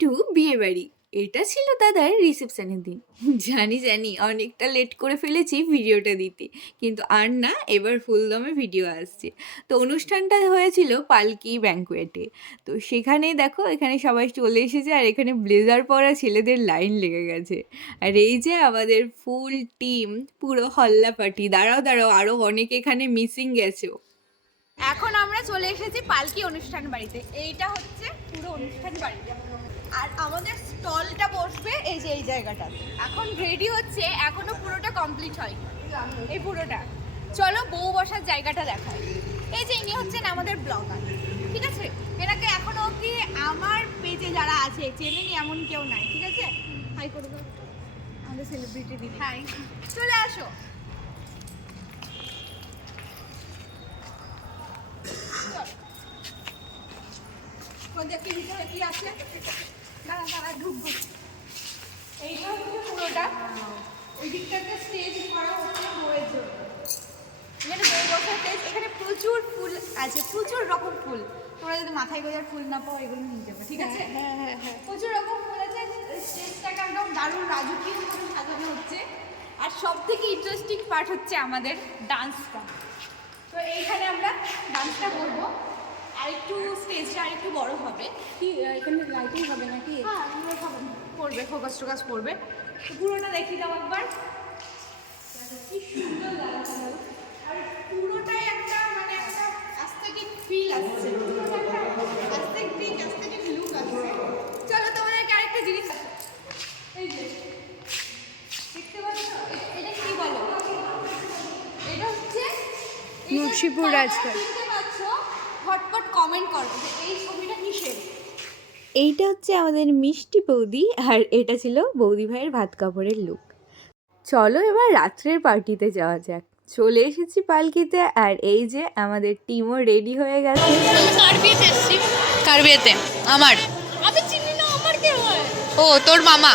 Two বিয়েবাড়ি। এটা ছিল দাদার রিসেপশনের দিন। জানি অনেকটা লেট করে ফেলেছি ভিডিওটা দিতে, কিন্তু আর না, এবার ফুল দমে ভিডিও আসছে। তো অনুষ্ঠানটা হয়েছিল পালকি ব্যাঙ্কোয়েটে। তো সেখানে দেখো, এখানে সবাই চলে এসেছে আর এখানে ব্লেজার পরা ছেলেদের লাইন লেগে গেছে। আর এই যে আমাদের ফুল টিম, পুরো হল্লা পার্টি। দাঁড়াও আরও অনেক এখানে মিসিং গেছে। এখন আমরা চলে এসেছি পালকি অনুষ্ঠান বাড়িতে। এইটা হচ্ছে পুরো অনুষ্ঠান বাড়িটা, আর আমাদের স্টলটা বসবে এই যে এই জায়গাটা। এখন রেডি হচ্ছে, এখনো পুরোটা কমপ্লিট হয় এই পুরোটা। চলো বউ বসার জায়গাটা দেখায়। এই যে ইনি হচ্ছেন আমাদের ব্লগার, ঠিক আছে? এনাকে এখনো অবধি আমার পেজে যারা আছে চেনেনি এমন কেউ নাই, ঠিক আছে? হাই করে দাও আমাদের সেলিব্রিটি দিদি। হাই, চলে আসো। দেখি ভিতরে কি আছে। দাঁড়া ঢুকবো। এইটা হচ্ছে পুরোটা। ওই দিকটাতে স্টেজ করা হচ্ছে বউয়ের জন্য। এখানে বউ বসার স্টেজ। এখানে প্রচুর ফুল আছে, প্রচুর রকম ফুল। তোমরা যদি মাথায় গোজার ফুল না পাও এগুলো নিয়ে যাবে, ঠিক আছে? হ্যাঁ, প্রচুর রকম ফুল আছে। স্টেজটাকে একদম দারুণ রাজকীয় করে সাজানো হচ্ছে। আর সব থেকে ইন্টারেস্টিং পার্ট হচ্ছে আমাদের ডান্সটা। তো এইখানে আমরা ডান্সটা করবো। আরেকটু স্টেজটা আরেকটু বড় হবে। কি এখানে লাইটিং হবে নাকি? হ্যাঁ, পড়বে, ফোকাস টোকাস পড়বে। তো পুরোটা দেখিয়ে দাও একবার। কি সুন্দর লাগছে, আর পুরোটাই একটা মানে একটা অ্যাস্থেটিক ফিল আসছে। অ্যাস্থেটিক লুক আসছে। চলো তোমাদেরকে আরেকটা জিনিস আছে, এই যে দেখতে পাচ্ছ, এটা কি বলো? এটা হচ্ছে নকশিপুর রাজঘাট। ঝটপট কমেন্ট করো যে এই ছবিটা কিসের। এইটা হচ্ছে আমাদের মিষ্টি বৌদি, আর এটা ছিল বৌদি ভাইয়ের ভাত কাপড়ের লুক। চলো এবার রাত্রের পার্টিতে যাওয়া যাক। চলে এসেছি পালকিতে, আর এই যে আমাদের টিমও রেডি হয়ে গেছে। কার বিয়েতে এসেছি? কার বিয়েতে? আমার। আমি চিনি না, আমার কে হয়? ও, তোর মামা।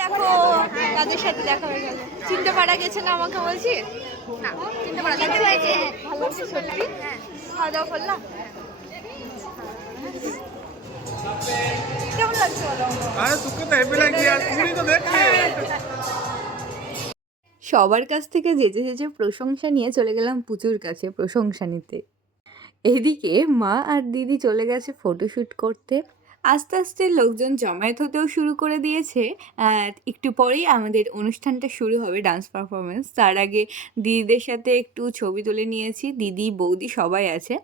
দেখো তাদের সাথে দেখা হয়ে গেল। চিনতে পারা গেছে না আমাকে? বলছি না, চিনতে পারা গেছে। ভালো লাগছে সত্যি। খাওয়া দাওয়া করলাম, কেমন লাগছে বলো? সবার কাছ থেকে যেচে প্রশংসা নিয়ে চলে গেলাম পুজোর কাছে প্রশংসা নিতে। এদিকে মা আর দিদি চলে গেছে ফটোশ্যুট করতে। আস্তে আস্তে লোকজন জমায়েত হতেও শুরু করে দিয়েছে। একটু পরেই আমাদের অনুষ্ঠানটা শুরু হবে, ডান্স পারফরমেন্স। তার আগে দিদিদের সাথে একটু ছবি তুলে নিয়েছি, দিদি বৌদি সবাই আছে।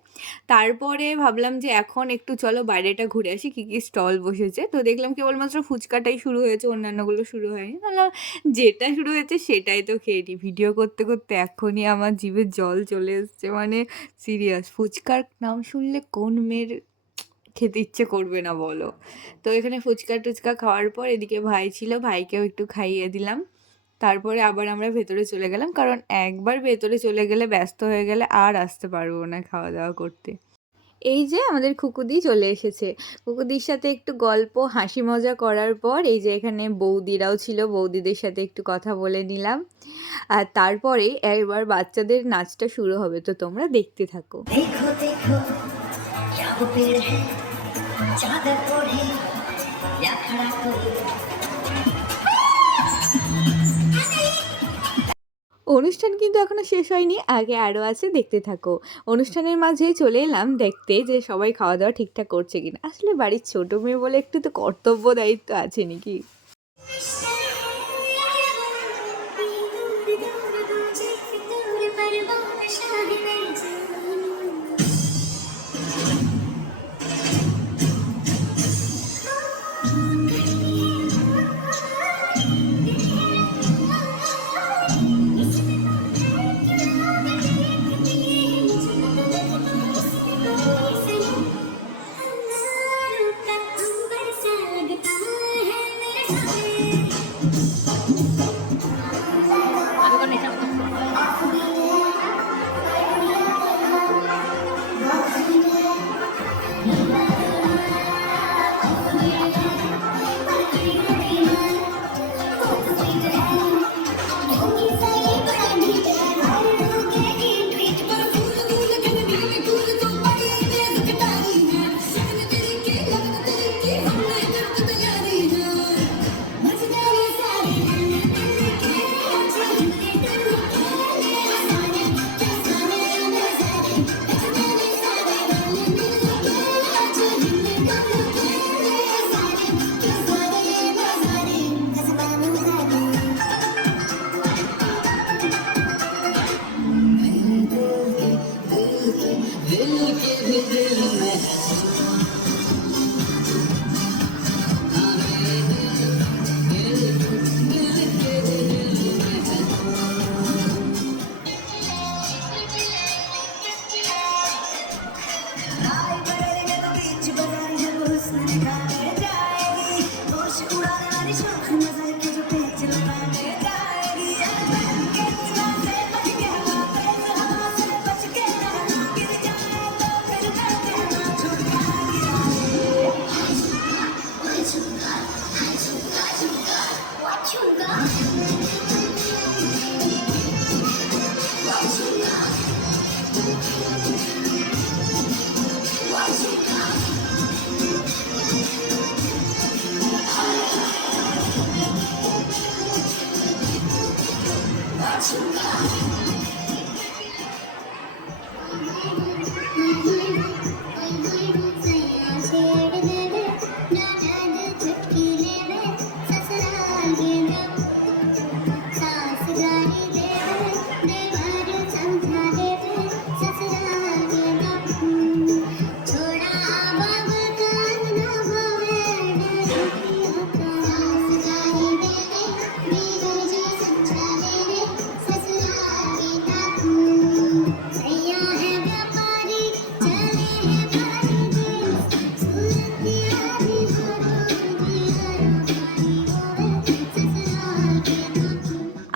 তারপরে ভাবলাম যে এখন একটু চলো বাইরেটা ঘুরে আসি, কী কী স্টল বসেছে। তো দেখলাম কেবলমাত্র ফুচকাটাই শুরু হয়েছে, অন্যান্যগুলো শুরু হয়নি। তাহলে যেটা শুরু হয়েছে সেটাই তো খেয়ে নিই। ভিডিও করতে করতে এখনই আমার জিভে জল চলে এসছে, মানে সিরিয়াস। ফুচকার নাম শুনলে কোন মেয়ের খেতে ইচ্ছে করবে না বলো? তো এখানে ফুচকা টুচকা খাওয়ার পর এদিকে ভাই ছিল, ভাইকেও একটু খাইয়ে দিলাম। তারপরে আবার আমরা ভেতরে চলে গেলাম, কারণ একবার ভেতরে চলে গেলে ব্যস্ত হয়ে গেলে আর আসতে পারবো না খাওয়া দাওয়া করতে। এই যে আমাদের খুকুদি চলে এসেছে। খুকুদির সাথে একটু গল্প হাসি মজা করার পর এই যে এখানে বৌদিরাও ছিল, বৌদিদের সাথে একটু কথা বলে নিলাম। আর তারপরে এবার বাচ্চাদের নাচটা শুরু হবে, তো তোমরা দেখতে থাকো। দেখো দেখো অনুষ্ঠান কিন্তু এখনো শেষ হয়নি, আগে আরও আছে, দেখতে থাকো। অনুষ্ঠানের মাঝে চলে এলাম দেখতে যে সবাই খাওয়া দাওয়া ঠিকঠাক করছে কিনা। আসলে বাড়ির ছোট মেয়ে বলে একটু তো কর্তব্য দায়িত্ব আছে নাকি।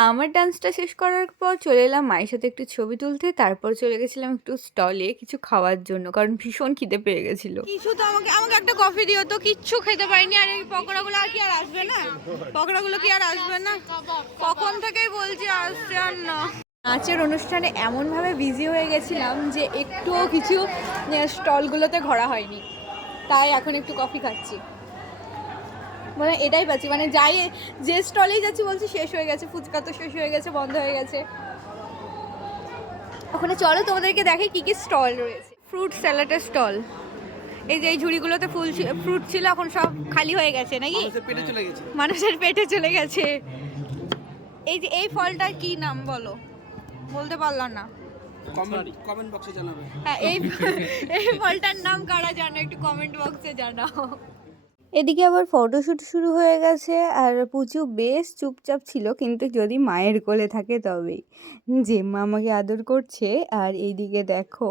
আমার ডান্সটা শেষ করার পর চলে এলাম মায়ের সাথে একটু ছবি তুলতে, তারপর চলে গেছিলাম একটু স্টলে কিছু খাওয়ার জন্য, কারণ ভীষণ খিদে পেয়ে গেছিলো। কিছু তো আমাকে আমাকে একটা কফি দিও তো, কিচ্ছু খেতে পারিনি। আর এই পকোড়াগুলো আর কি আর আসবে না? পকোড়াগুলো কি আর আসবে না? কখন থেকেই বলছি আসছে আর না। নাচের অনুষ্ঠানে এমনভাবে বিজি হয়ে গেছিলাম যে একটুও কিছু স্টলগুলোতে ঘোরা হয়নি, তাই এখন একটু কফি খাচ্ছি। মানে এটাই পাচ্ছি, মানে যাই যে স্টলেই যাচ্ছি বলছি শেষ হয়ে গেছে, ফুচকা তো শেষ হয়ে গেছে, বন্ধ হয়ে গেছে। ওখানে চলো তোমাদেরকে দেখে কি কি স্টল রয়েছে। ফ্রুট স্যালাডের স্টল, এই যে এই ঝুড়িগুলোতে ফ্রুট ছিল, এখন সব খালি হয়ে গেছে নাকি? মানুষের পেটে চলে গেছে। এই যে এই ফলটার কি নাম বলো? বলতে পারলাম না, কমেন্ট বক্সে জানাবে। হ্যাঁ এই ফলটার নাম কারা জানো একটু কমেন্ট বক্সে জানাও। এদিকে আবার ফটোশ্যুট শুরু হয়ে গেছে, আর পুচু বেশ চুপচাপ ছিল, কিন্তু যদি মায়ের কোলে থাকে তবেই। জেম্মা আমাকে আদর করছে, আর এইদিকে দেখো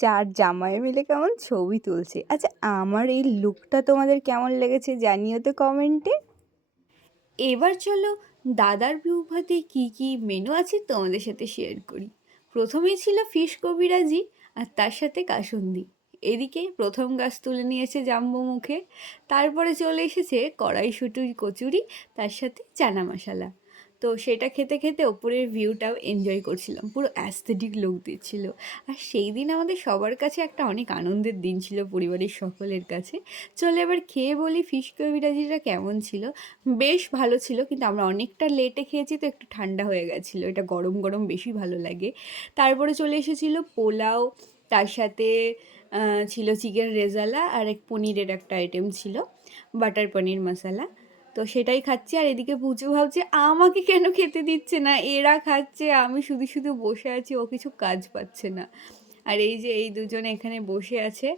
4 জামাই মিলে কেমন ছবি তুলছে। আচ্ছা, আমার এই লুকটা তোমাদের কেমন লেগেছে জানিও তো কমেন্টে। এবার চলো দাদার বিউভাতে কী কী মেনু আছে তোমাদের সাথে শেয়ার করি। প্রথমেই ছিল ফিশ কবিরাজি, আর তার সাথে কাসুন্দি। এদিকে প্রথম গাছ তুলে নিয়েছে জাম্বো মুখে, তারপরে চলে এসেছে কড়াইশুঁটি কচুরি, তার সাথে চানা মশলা। তো সেটা খেতে খেতে ওপরের ভিউটাও এনজয় করছিলাম, পুরো অ্যাস্থেটিক লুক দিচ্ছিল। আর সেই দিন আমাদের সবার কাছে একটা অনেক আনন্দের দিন ছিল, পরিবারের সকলের কাছে। চলো এবার খেয়ে বলি ফিশ কবিরাজিটা কেমন ছিল। বেশ ভালো ছিল, কিন্তু আমরা অনেকটা লেটে খেয়েছি তো একটু ঠান্ডা হয়ে গেছিলো, এটা গরম গরম বেশি ভালো লাগে। তারপরে চলে এসেছিলো পোলাও, তার সাথে ছিল চিকেন রেজালা, আর এক পনিরের একটা আইটেম ছিল, বাটার পনির মশলা। তো সেটাই খাচ্ছি, আর এদিকে পুচু ভাবছে আমাকে কেন খেতে দিচ্ছে না, এরা খাচ্ছে আমি শুধু শুধু বসে আছি, ও কিছু কাজ পাচ্ছে না। আর এই যে এই দুজনে এখানে বসে আছে।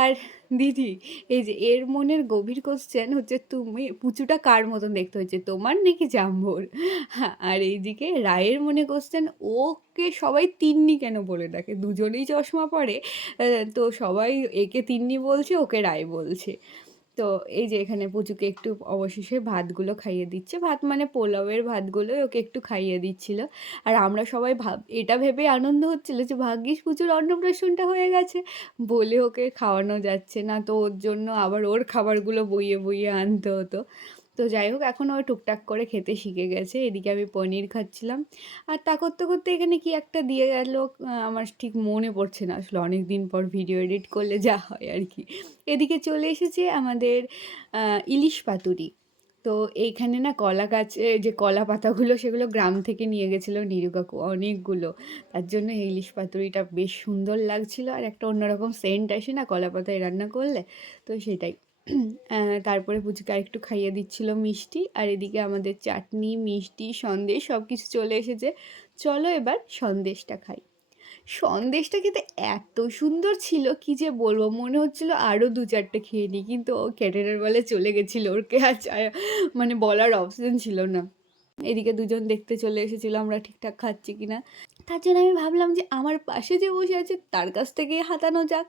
আর দিদি, এই যে এর মনের গভীর কোশ্চেন হচ্ছে, তুমি পুচুটা কার মতন দেখতে হচ্ছে, তোমার নাকি জাম্বোর? আর এইদিকে রায়ের মনে কোশ্চেন, ওকে সবাই তিন্নি কেন বলে ডাকে, দুজনেই চশমা পরে, তো সবাই একে তিন্নি বলছে, ওকে রায় বলছে। তো এই যে এখানে পুচুকে একটু অবশেষে ভাতগুলো খাইয়ে দিচ্ছে, ভাত মানে পোলাওয়ের ভাতগুলো ওকে একটু খাইয়ে দিচ্ছিল। আর আমরা সবাই এটা ভেবে আনন্দ হচ্ছিল যে ভাগ্যিস পুচুর অন্নপ্রাশনটা হয়ে গেছে, বলে ওকে খাওয়ানো যাচ্ছে না, তো ওর জন্য আবার ওর খাবারগুলো বইয়ে বইয়ে আনতে হতো। তো যাই হোক, এখন ও টুকটাক করে খেতে শিখে গেছে। এদিকে আমি পনির খাচ্ছিলাম, আর তা করতে করতে এখানে কি একটা দিয়ে গেল, আমার ঠিক মনে পড়ছে না আসলে, অনেক দিন পর ভিডিও এডিট করলে যা হয় আর কি। এদিকে চলে এসেছে আমাদের ইলিশ পাতুরি। তো এইখানে না কলা গাছে যে কলা পাতাগুলো, সেগুলো গ্রাম থেকে নিয়ে গেছিলো নিরু কাকু অনেকগুলো, তার জন্য এই ইলিশ পাতুরিটা বেশ সুন্দর লাগছিলো, আর একটা অন্যরকম সেন্ট আসে না কলা পাতায় রান্না করলে, তো সেটাই। তারপরে পুচকে আরেকটু খাইয়ে দিচ্ছিল মিষ্টি, আর এদিকে আমাদের চাটনি, মিষ্টি, সন্দেশ সব কিছু চলে এসেছে। চলো এবার সন্দেশটা খাই। সন্দেশটা খেতে এত সুন্দর ছিল কি যে বলবো, মনে হচ্ছিল আরও 2-4টে খেয়ে নিই, কিন্তু ও ক্যাটেরার বলে চলে গেছিলো, ওরকে আর মানে বলার অপশন ছিল না। এদিকে দুজন দেখতে চলে এসেছিলো আমরা ঠিকঠাক খাচ্ছি কিনা, তার জন্য আমি ভাবলাম যে আমার পাশে যে বসে আছে তার কাছ থেকেই হাতানো যাক।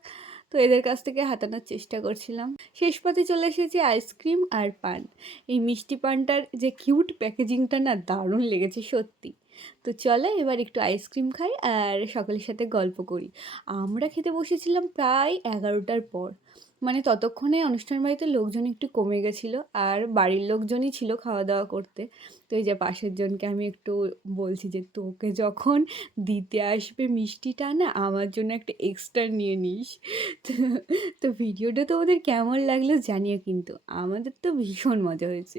তো এদের কাছ থেকে হাতানোর চেষ্টা করছিলাম। শেষ পথে চলে এসেছে আইসক্রিম আর পান। এই মিষ্টি পানটার যে কিউট প্যাকেজিংটা না দারুণ লেগেছে সত্যি। তো চলো এবার একটু আইসক্রিম খাই আর সকলের সাথে গল্প করি। আমরা খেতে বসেছিলাম প্রায় 11টার পর, মানে ততক্ষণে অনুষ্ঠান বাড়িতে লোকজন একটু কমে গেছিলো, আর বাড়ির লোকজনই ছিল খাওয়া দাওয়া করতে। তো এই যে পাশের জনকে আমি একটু বলছি যে তোকে যখন দিতে আসবে মিষ্টিটা না, আমার জন্য একটা এক্সট্রা নিয়ে নিস। তো ভিডিওটা তোমাদের কেমন লাগলো জানিও, কিন্তু আমাদের তো ভীষণ মজা হয়েছে।